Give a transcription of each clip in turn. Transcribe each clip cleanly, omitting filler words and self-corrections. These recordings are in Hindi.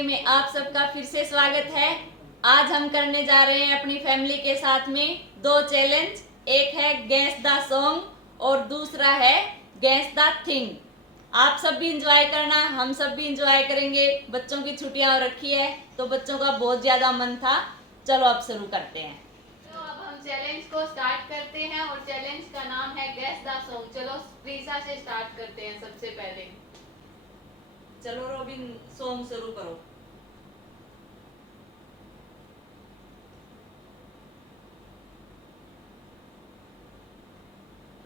फैमिली में आप सबका फिर से स्वागत है। आज हम करने जा रहे हैं अपनी फैमिली के साथ में दो चैलेंज। एक है गैस द सॉन्ग और दूसरा है गैस द थिंग। आप सब भी इंजॉय करना, हम सब भी इंजॉय करेंगे। बच्चों की छुट्टियां हो रखी है तो बच्चों का बहुत ज्यादा मन था। चलो अब शुरू करते हैं। तो अब हम चैलेंज को स्टार्ट करते हैं और चैलेंज का नाम है गैस द सॉन्ग। चलो प्रीसा से स्टार्ट करते हैं सबसे पहले। चलो रोबिन, सॉन्ग शुरू करो।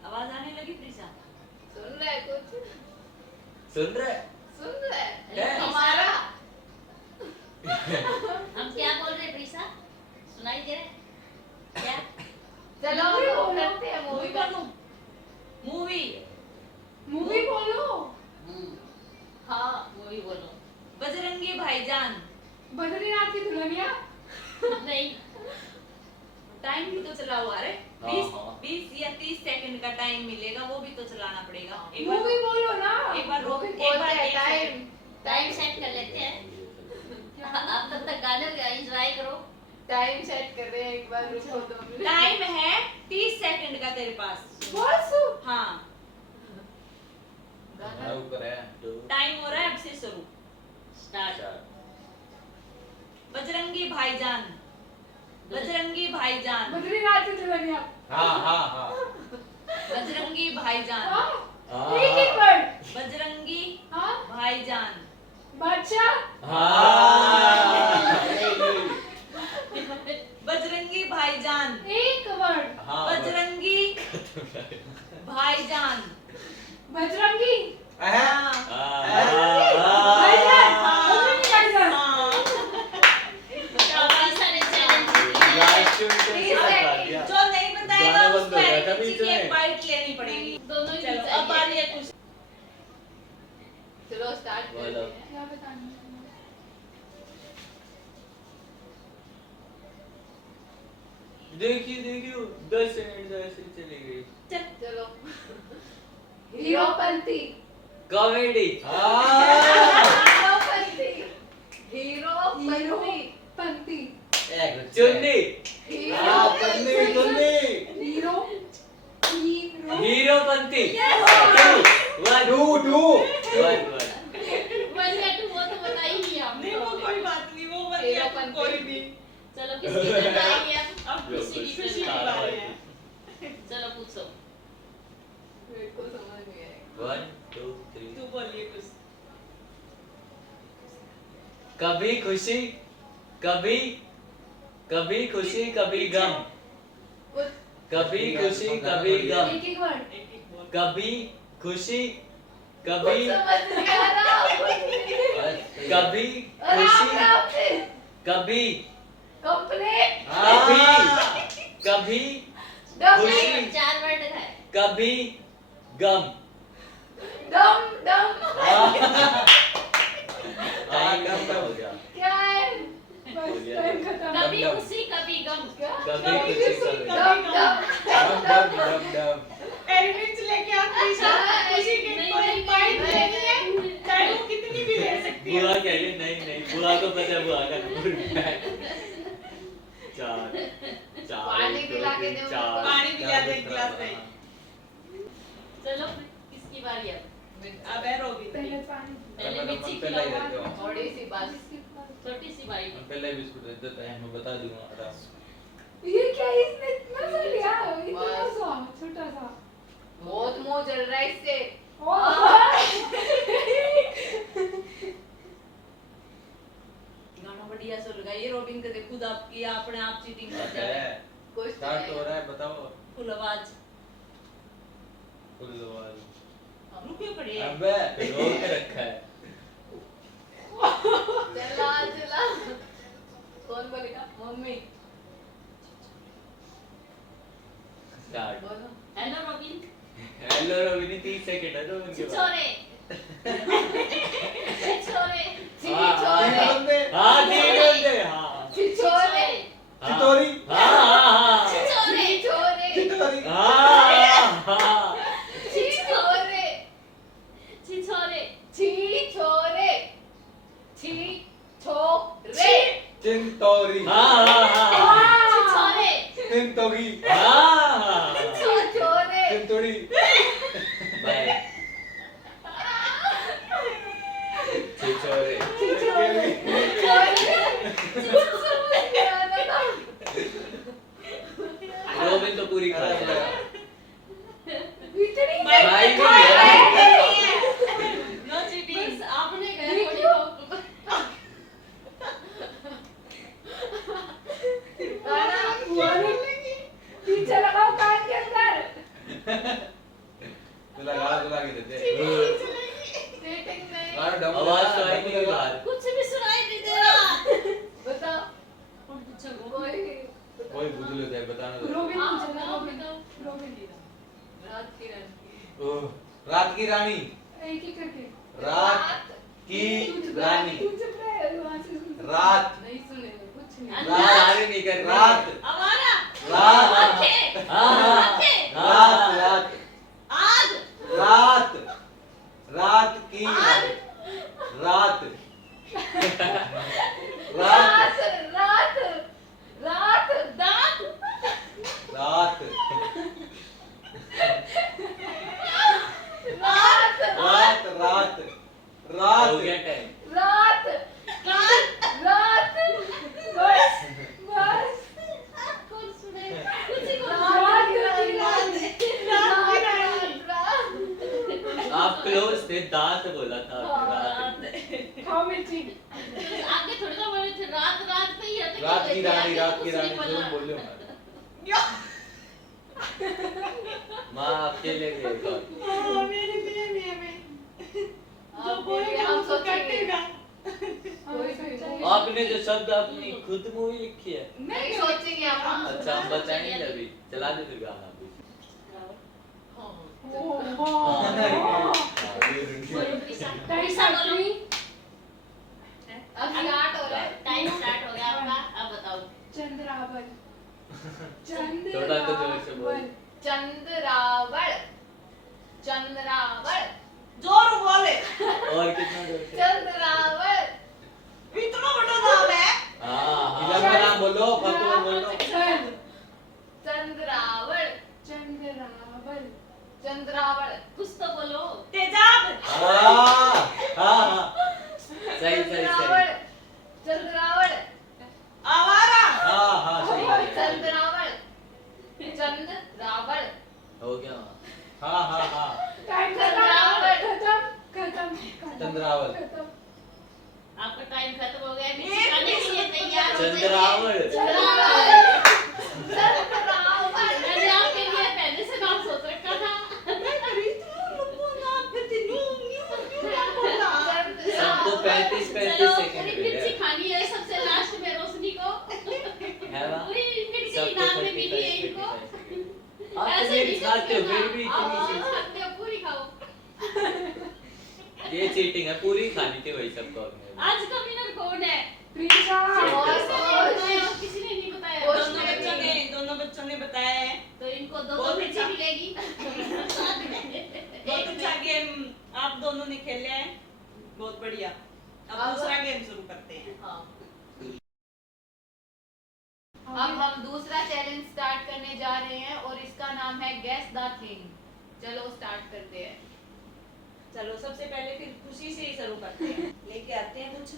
आवाज आने लगी प्रीसा? सुन रहे कुछ? सुन रहे हमारा हम क्या बोल रहे प्रीसा? सुनाई दे रहा है क्या? चलो वो करते हैं मूवी का। मूवी बोलो। हाँ मूवी बोलो। बजरंगी भाईजान। बद्रीनाथ की दुल्हनिया। नहीं, टाइम भी तो चला हुआ है। हाँ, 20 या 30 सेकंड का टाइम मिलेगा, वो भी तो चलाना पड़ेगा। एक मूवी बोलो ना। एक बार मूवी एक बोलते बार हैं एक टाइम। टाइम सेट कर लेते हैं। आप तब तक गाने एंजॉय करो। टाइम सेट कर रहे हैं, एक बार रुको 2 मिनट। टाइम है 30 सेकंड का तेरे पास। बस हाँ, हमारा ऊपर है टाइम हो रहा है, अब से शुरू। स्टार्ट। बजरंगी भाईजान। बजरंगी भाईजान। बद्रीनाथ की दुल्हनिया। हाँ बजरंगी भाईजान। एक वर्ड। बजरंगी हाँ भाईजान। बादशाह। बजरंगी भाईजान। एक वर्ड। बजरंगी भाईजान। बजरंगी। हाँ। भाईजान। हाँ। बजरंगी भाईजान। हाँ। प्रीसा ने चैलेंज जो नहीं बताएगा गाना बंद उसको हो गया था एलपीजी बीच की में। एक बाइट लेनी पड़ेगी। दोनों ही चलो चाहिए। अब बारी है कुछ। चलो स्टार्ट करते बोलो। हैं। क्या बताना है? देखिए 10 सेकंड ऐसे चली गई। चलो हीरोपंती। कॉमेडी हीरोपंती। हीरोपंती। चुन्नी चुन्नी। हीरो हीरोपंती टू वन या टू वो तो बता ही लिया हमने। नहीं, वो कोई बात नहीं, वो मत तेरा या पंती। कोई भी। चलो किसकी टर्न आएगी अब? अब खुशी की बारी है। चलो पूछो। मेरे को समझ नहीं आएगा। 1 2 3 तू बोलिए कुछ। कभी खुशी कभी खुशी कभी गम। कुछ कभी खुशी कभी गम। एक वर्ड। एक एक बोल। कभी खुशी कुछ कभी समझ नहीं आ रहा। कभी आराम खुशी से। कभी कंप्लेंट। कभी दम खुशी। 4 वर्ड है। कभी गम। दम दम। टाइम हो गया। क्या है? बस टाइम खत्म। कभी खुशी कभी गम। कभी खुशी कभी दम दम। एलिमेंट्स लेके आप प्लीज खुशी के नहीं, कोई नहीं, पॉइंट नहीं, लेनी है, चाहे वो कितनी भी ले सकती है। बुआ कह रही नहीं बुआ को पता है बुआ का नंबर है। 4 पानी पिला के दो। पानी पिला दे एक गिलास में। चलो किसकी बारी अब? अब है रोबिन पहले की। पानी। पहले मिर्ची पहले ही खिलाओ। रहते हो। थोड़ी सी बस। छोटी सी बारी। पहले बिस्कुट दे देता है, मैं बता दूंगा आराम। ये क्या इसने इतना सा लिया? इतना सा छोटा सा। बहुत मुंह जल रहा है इससे। गाना बढ़िया सुन लगा ये रोबिन के खुद आप किया अपने आप चीटिंग कर है रहा है। कुछ स्टार्ट हो रहा है, बताओ। फुल आवाज फुल आवाज। रुके पड़े। अबे रोक के रखा है। चला। कौन बोलेगा? मम्मी। स्टार्ट। बोलो। Hello robin. हेलो रोबिनी 30 सेकंड है तो उनके बाद। छिछोरे। छिछोरे। छिछोरे। हां ठीक है हां। छिछोरे। चितोरी हां छिछोरे। छिछोरे। चितोरी हां छिछोरे। छिछोरे। छिछोरे। छिछोरे। छिछोरी छिछोरे तिनतोगी छिछोरे तिनतोड़ी बाय छिछोरे रोबिन तो पूरी खा लिया भाई भी नो चीटिंग। आपने गए थोड़ी पीछे लगाओ कान के अंदर तुला के देते चीटिंग नहीं आवाज तो आई नहीं बाहर कुछ भी सुनाई नहीं दे रहा। बताओ कौन पूछेगा? कोई पूछ लो दे बताना दो रोबिन हाँ, पूछेगा बताओ, रोबिन बताओ। रोबिन रात की रानी ओह, रात की रानी एक ही करके रात की रानी तू चुप रहे वहां से रात नहीं सुनेगा कुछ नहीं सारे नहीं कर रात हमारा रात आंखें, आंखें, रात आग, रात रात की आग, रात रात रात रात रात दांत, रात रात रात रात रात हो गया टाइम रात कान, रात बस बस कौन सुनेगा? कुछ ही को रात आप क्लोज थे दांत बोला था रात खाओ मिर्ची आगे थोड़ी ना बोले थे रात रात पे ही रहते रात की रानी आगे रात कुछ की नहीं रानी बोला। जो बोल रहे हो माँ अकेले गए कौन हम सोचेंगे आपने जो शब्द अपनी खुद मूवी लिखी है नहीं सोचेंगे आप अच्छा हम बताएंगे अभी चला दे फिर गाना अभी पैसा बोलो। अब स्टार्ट हो रहा है टाइम स्टार्ट हो गया आपका। अब बताओ। चंद्रावल थोड़ा तो जोर से बोल चंद्रावल चंद्रावल जोर बोले। और कितना जोर से चंद्रावल इतना बड़ा नाम है। हाँ फिल्म का नाम बोलो फालतू मत बोलो चंद्रावल चंद्रावल चंद्रावल कुछ तो बोलो। तेजाब। हाँ हाँ सही सही चंद्रावल सही चंद्रावल आवारा। हाँ हाँ सही है चंद्रावल चंद्रावल हो गया हाँ हाँ हाँ चंद्रावल चंद्रावल आपका टाइम खत्म हो गया। मिर्ची खाने के लिए तैयार हो जाइए। चंद्रावल चंद्रावल चंद्रावल मैंने आपके लिए पहले से नाम सोच रखा था। सबको 35 चलो सेकंड पूरी मिर्ची खानी है सबसे लास्ट में रोशनी को। है ना पूरी मिर्ची सबको इनाम में मिली है 35 इनको। आप ऐसे तो नहीं खाते हो फिर भी आप इतनी सी खाते हो पूरी खाओ। ये चीटिंग है पूरी खानी थी वही सबको अपने आज का विनर कौन है? प्रीशा बताया, किसी ने नहीं बताया। दोनों बच्चों ने बताया है। तो इनको दो बहुत मिर्ची अच्छा। मिलेगी। बहुत अच्छा गेम आप दोनों ने खेले हैं। बहुत बढ़िया। अब दूसरा गेम शुरू करते हैं। हाँ। अब हम दूसरा चैलेंज स्टार्ट करने जा रहे हैं और इसका नाम है गेस द थिंग। चलो स्टार्ट करते हैं। चलो सबसे पहले फिर खुशी से ही शुरू करते हैं। लेके आते हैं कुछ।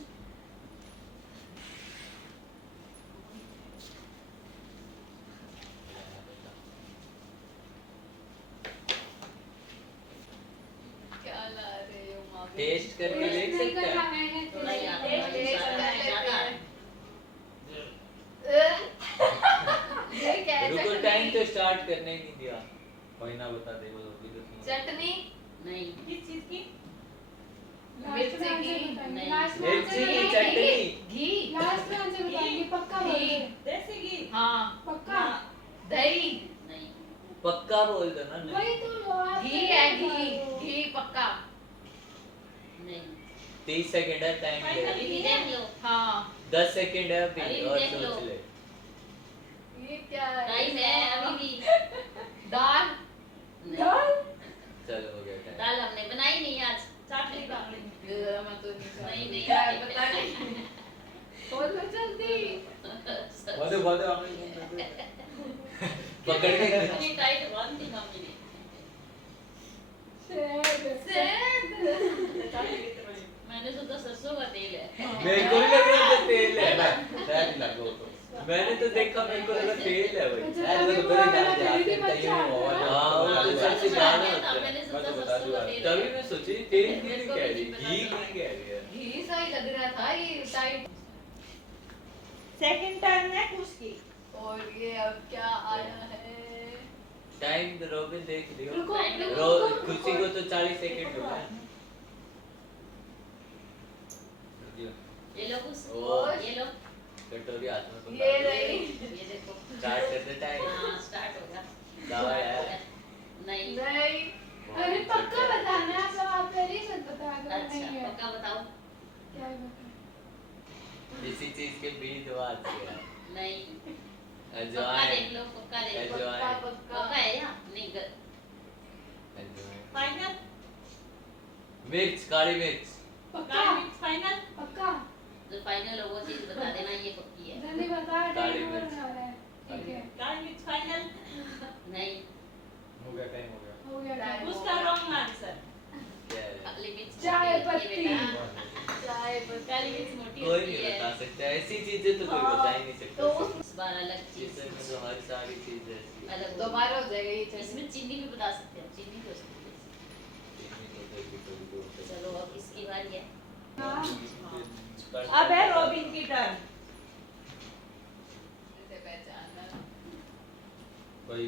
क्या ला रहे हो माँ? टेस्ट करके देख सकते हैं थोड़ा याद है, टेस्ट ज्यादा कर है, लेते ज्यादा है। हैं। ये क्या है? रुको चटनी? टाइम तो स्टार्ट करने ही नहीं दिया कोई ना बता दे वो भी तो सुनो। चटनी नहीं। किस चीज की? मिर्ची की नहीं। मिर्ची की चटनी घी लास्ट में आंसर बताएंगे पक्का बोल घी दे देसी घी। हाँ पक्का दही नहीं। पक्का बोल दो ना वही तो आप घी है घी घी पक्का नहीं। 30 सेकंड है टाइम अभी भी देख लो। हाँ 10 सेकंड है अभी अभी और देख लो। सोच ले ये क्या है? टाइम है अभी भी। दाल नहीं। चलो हो गया टाइम दाल हमने बनाई नहीं आज। चाट ली दाल। मैं तो नहीं नहीं, नहीं। क्या है, पता नहीं बोलो जल्दी अरे बात है आपने पकड़ के इतनी टाइट बांध दी मम्मी ने। मैंने सोचा सरसों का तेल है। मेरे को नहीं लग रहा था तेल है। शायद ही लगा तो मैंने तो देखा, मेरे को लगा तेल है भाई। शायद तो मेरे जान जाते तय में होगा हाँ, वो तो सबसे ज्यादा होता है। मैंने सोचा सरसों का तेल है। तभी मैं सोची तेल क्यों नहीं कह रही, घी क्यों नहीं कह रही है। घी सा ही लग रहा था ये टाइट। सेकंड टर्न है उसकी। और ये अब क्या आया है? टाइम तो रोबिन देख लियो। रुको, खुशी को तो 40 सेकंड हुआ है। ये लो कुछ, और ये लो, कटोरी हाथ में पकड़ ये लो। रही। ये देखो। स्टार्ट करते टाइम। हाँ स्टार्ट होगा। दवा है। नहीं। नहीं। अरे पक्का बताना, आप लोग आप पहले ही सब बता दो। अच्छा नहीं है पक्का बताओ। क्या बता? इसी चीज के बीज बात है। नहीं। पक्का अजवाइन। देख लो, पक्का देख लो। अजवाइन। पक्का है या नहीं? अजवाइन। फाइनल। मिर्च, काली मिर्च। पक्का फाइनल। पक्का जो फाइनल हो वो चीज बता देना, ये पक्की है। जल्दी बता, काली टाइम मिर्च। हो रहा है। ठीक है, काली मिर्च फाइनल। नहीं। हो गया टाइम हो गया हो गया time। उसका रॉन्ग आंसर। क्या है? काली मिर्च चाय मोटी होती पत्ती। है बेटा। चाय बस। काली मिर्च मोटी कोई होती नहीं है। बता सकता, ऐसी चीजें तो कोई बता ही नहीं तो सकता। इस बार अलग चीज। इसमें तो हर सारी चीज ऐसी है। अलग दोबारा हो जाएगा ये चीज। इसमें चीनी भी बता सकते हैं, चीनी भी हो सकती है। चीनी को तो भी कोई बोलता है। चलो अब इसकी बारी है। हाँ। अब है रॉबिन की टर्न। इसे पहचानना। भाई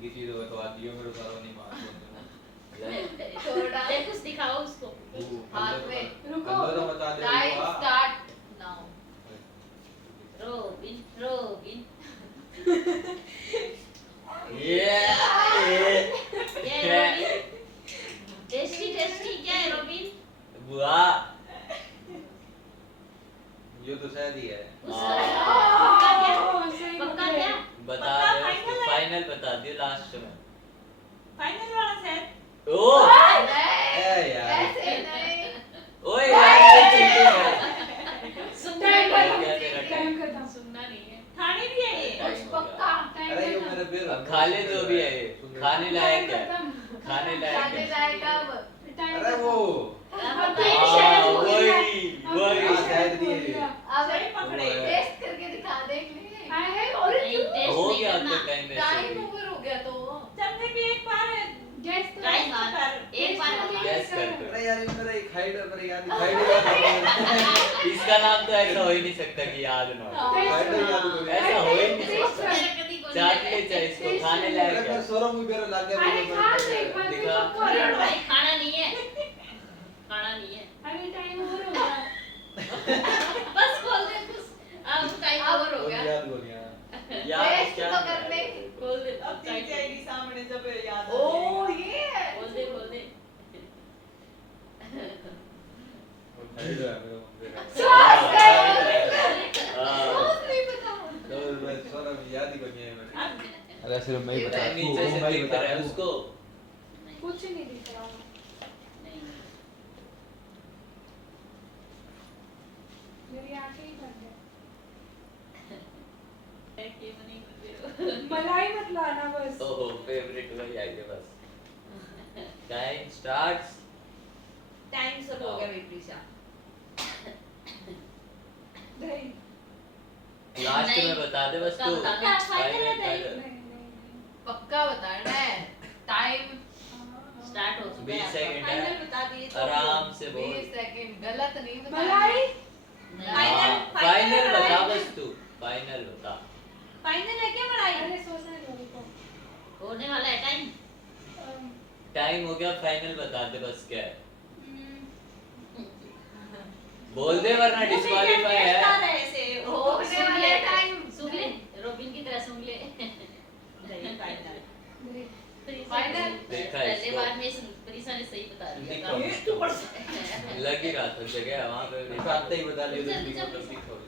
किसी को तो आदियों में सारा नहीं मार थोड़ा देख कुछ दिखाओ उसको। हाथ में। रुको। अंदर तो बता दे time start now. Robin Robin. ये क्या है रोबिन? टेस्टी टेस्टी क्या है रोबिन? बुआ। ये तो शायद ही है पक्का क्या? ओह, सही पक्का पकड़े। क्या? बता पक्का दे, final है? फाइनल बता दियो लास्ट में। फाइनल वाला सेट। ओ ए यार ऐसे नहीं। ओए यार ये चीटिंग है। सुनना टाइम नहीं क्या है। तेरा टाइम खत्म। सुनना नहीं है। खाने भी है ये। टाइम हो गया। पक्का टाइम अरे ये खत्म। मेरे बेर अब खा ले जो भी है ये, खाने लायक है, खाने लायक खाने है। लायक अब। टाइम अरे वो अब टाइम ये हाँ, शायद हो वही, गया। वही। अब हाँ, शायद हो नहीं है। गया। अब सही पकड़े। टेस्ट करके दिखा देख ले। हाय हाय, और नहीं, क्यों? टेस्ट हो नहीं गया करना। तो टाइम टाइम वैसे ओवर हो गया तो। चलने की एक बार गैस तो Guys, कर। एक बार भी बताओ। गैस कर। अरे यार ये मेरा एक हाइड मेरे याद हाइड इसका नाम तो ऐसा हो ही नहीं सकता कि याद ना हो। हाइड याद हो गया ऐसा हो ही नहीं टेस्ट सकता। मेरा कभी कोई चाट नहीं ले चाहे इसको, टेस्ट खाने नहीं। लायक अरे मैं है। सोरो में बेर लग गया अरे खा ले एक बार, फिर दिखा। पक्का है। हो भाई खाना नहीं है। खाना नहीं है। अरे टाइम ओवर हो गया। बस खोल दे कुछ। अब टाइम ओवर हो गया। याद हो गया यार टेस्ट क्या तो कर करने। रहे हो? खोल दे। अब टाइम चीज आएगी सामने जब याद आ ओ जाएगा। ये है। खोल दे खोल दे। हाइड है मेरे मुंह सॉस हाँ। नहीं पता। तो मैं सोरो में याद ही कर गया मेरे अब अरे सिर्फ मैं ही बता टाइम नीचे से दिख रहा है उसको। नहीं, कुछ नहीं दिख रहा। नहीं। मेरी आंखें ही बंद है। ये मनी कर रहे हो। मलाई मत लाना बस। ओहो फेवरेट वही आ गया बस। Time starts. टाइम शुरू हो गया विप्रीशा। नहीं लास्ट नहीं। में बता दे बस पक्का तू। बता दे। फाइनल है फाइनल। नहीं नहीं। पक्का बताना है। टाइम स्टार्ट हो चुका 20 है। सेकंड फाइनल है, बता दिए तो आराम से बोल। 20 सेकंड गलत नहीं बताना। मलाई नहीं। फाइनल, फाइनल फाइनल बता है। बस तू, फाइनल बता। फाइनल है क्या मलाई? अरे सोचने दो रुको। होने वाला है टाइम। टाइम हो गया, फाइनल बता दे बस क्या है। हम्म, बोल दे वरना डिस्क्वालीफाई है। ऐसे होने वाला है टाइम। सुन ले रोबिन की तरह सुन ले। नहीं फाइनल। नहीं। फाइनल। देखा पहले इसको। बार में प्रीसा ने सही बता दिया दिखा। था। तो बड़ा लग ही रहा था जगह वहां पे भी। खाते ही बता लिया चल, जल्दी चल, को चल। दिखाओ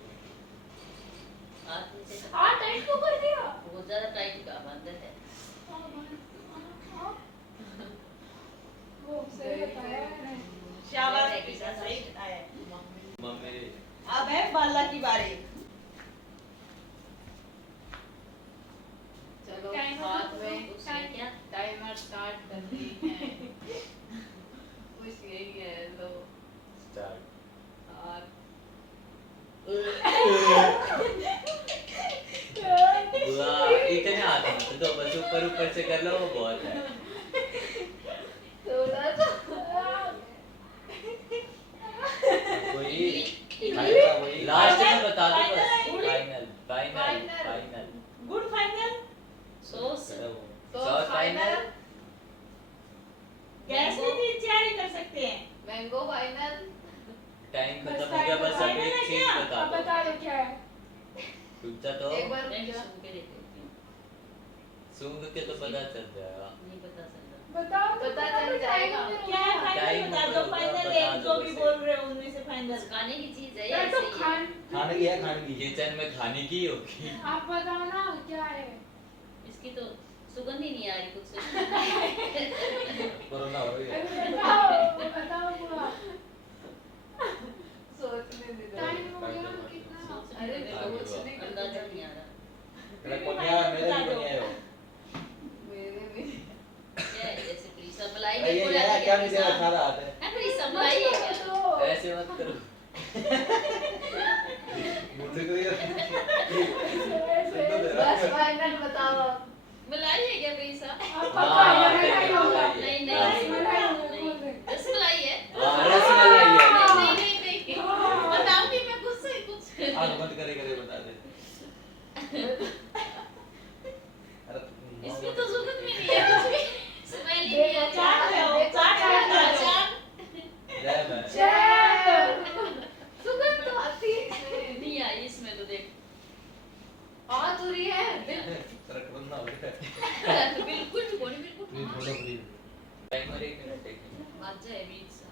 हाथ नीचे कर। हाँ टाइट को कर दिया। बहुत ज्यादा टाइट का बंद है। वो सही बताया है। शाबाश विप्रीशा, सही बताया। मम्मी अब है बाला की बारी। हाथ मत दो, बस ऊपर ऊपर से कर लो, वो बहुत है। थोड़ा सा वही लास्ट में बता दो बस। Final, final final good final. Sauce sauce final. Gas में भी तैयारी कर सकते हैं। Mango final. टाइम खत्म हो गया, बस अब एक चीज बता अब दो। बता दो क्या है। पूछा तो एक बार मैं पूछा। सुन के देखती हूँ, सूंघ के तो पता चल जाएगा। नहीं पता चल रहा। बताओ तो पता चल जाएगा। क्या है फाइनल टाइम बता दो। होगा, फाइनल बता एक दो जो भी बस। बोल रहे हो उनमें से फाइनल। बस खाने की चीज है यार या तो ऐसे ही है? खान खाने की है, खाने की। किचन में खाने की होगी। आप बताओ ना क्या है। इसकी तो सुगंध ही नहीं आ रही कुछ से। कोरोना हो गया। अरे बताओ बताओ पूरा। सोचने दे दो। टाइम हो गया कितना। सोचने अरे दो, सोचने का अंदाजा नहीं आ रहा। मेरा कोनिया मेरा भी कोनिया है। मेरे में क्या है जैसे प्रीसा मलाई अरे में ये को यार जाती क्या है नहीं दे रहा, खा रहा है। है प्रीसा मलाई है क्या? तो ऐसे मत करो। मुझे तो ये बस फाइनल बताओ। मलाई है क्या प्रीसा? आप पक्का मलाई होगा। नहीं मलाई नहीं होगा। नहीं, रसमलाई है। हाँ, रसमलाई है। नहीं नहीं नहीं नहीं, बताऊंगी मैं कुछ से कुछ। आग बंद करे करे बता दे। अरे इसमें तो सुगंध भी नहीं है कुछ भी, स्मेल ही नहीं है। चाट लो, चाट लो। अचार जय मैं सुगंध तो आती है इसमें। नहीं आई इसमें तो देख। आ तो रही है। तेरा कोरोना हो गया। बिल्कुल भी कोनी बिल्कुल प्लीज हाँ। बोलो प्लीज। Timer 1 minute 1 minute. बात जाए बीच सा।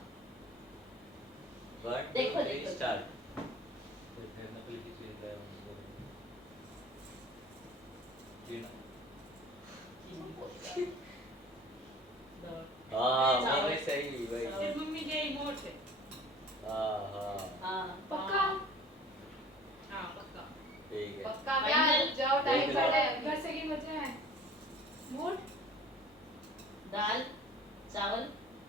1 देखो, 2 3 देखो। स्टार्ट। फिर नकली की चीज है हाँ वो भी सही भाई। फिर मम्मी के इमोट है। हाँ हाँ हाँ पक्का हाँ पक्का। ठीक है। पक्का Final? क्या? जाओ टाइम देख का लो। टाइम। घर से की बचे हैं। मूड दाल चावल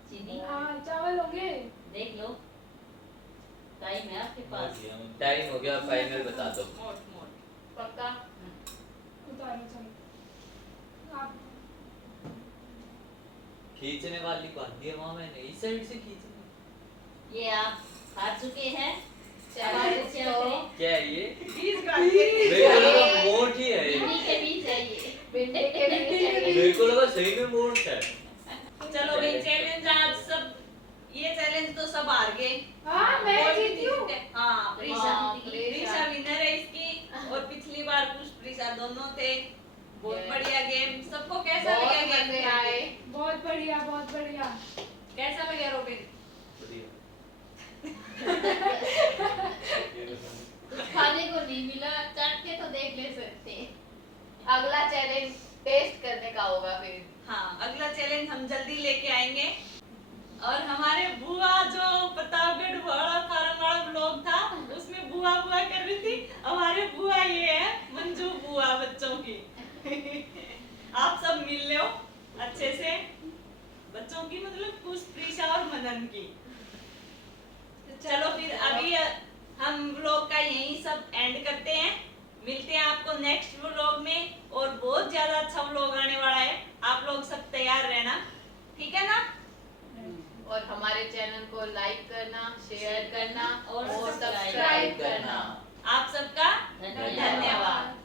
चीनी हाँ चावल होंगे। देख लो, टाइम है आपके पास। टाइम हो गया, फाइनल बता दो। मोट मोट। पक्का। उतारो चलो। आप खींचने वाली बांधी है वहाँ मैंने, इस साइड से खींचने। ये आप हार चुके हैं। चैलेंज तो क्या है ये? बीस का मेरे को लगा मोट ही है ये। भिंडी के बीज है ये। भिंडी के बीच मेरे को लगा सही में मोट है। चलो भाई चैलेंज आज सब, ये चैलेंज तो सब हार गए। हाँ मैं कोई भी जीती हूँ। जीते। हाँ प्रीसा हाँ, जीती गई। प्रीसा विनर है इसकी, और पिछली बार कुछ प्रीसा दोनों थे। बहुत Yes. बढ़िया गेम। सबको कैसा बहुत लगा मजे गेम? आए। बहुत बढ़िया बहुत बढ़िया। कैसा लगा रोबिन? कुछ खाने को नहीं मिला, चाट के तो देख ले सकते। अगला चैलेंज टेस्ट करने का होगा फिर। हाँ अगला चैलेंज हम जल्दी लेके आएंगे। और हमारे बुआ जो प्रतापगढ़ वाला फार्म वाला ब्लॉग था उसमें बुआ बुआ कर रही थी, हमारे बुआ ये है मंजू बुआ बच्चों की। आप सब मिल लो अच्छे से, बच्चों की मतलब कुछ प्रीशा और मदन की। चलो फिर अभी हम व्लॉग का यही सब एंड करते हैं। मिलते हैं आपको नेक्स्ट व्लॉग में, और बहुत ज्यादा अच्छा व्लॉग आने वाला है। आप लोग सब तैयार रहना, ठीक है ना? और हमारे चैनल को लाइक करना, शेयर करना और और सब्सक्राइब सब्सक्राइब करना। आप सबका धन्यवाद। धन्यवाद।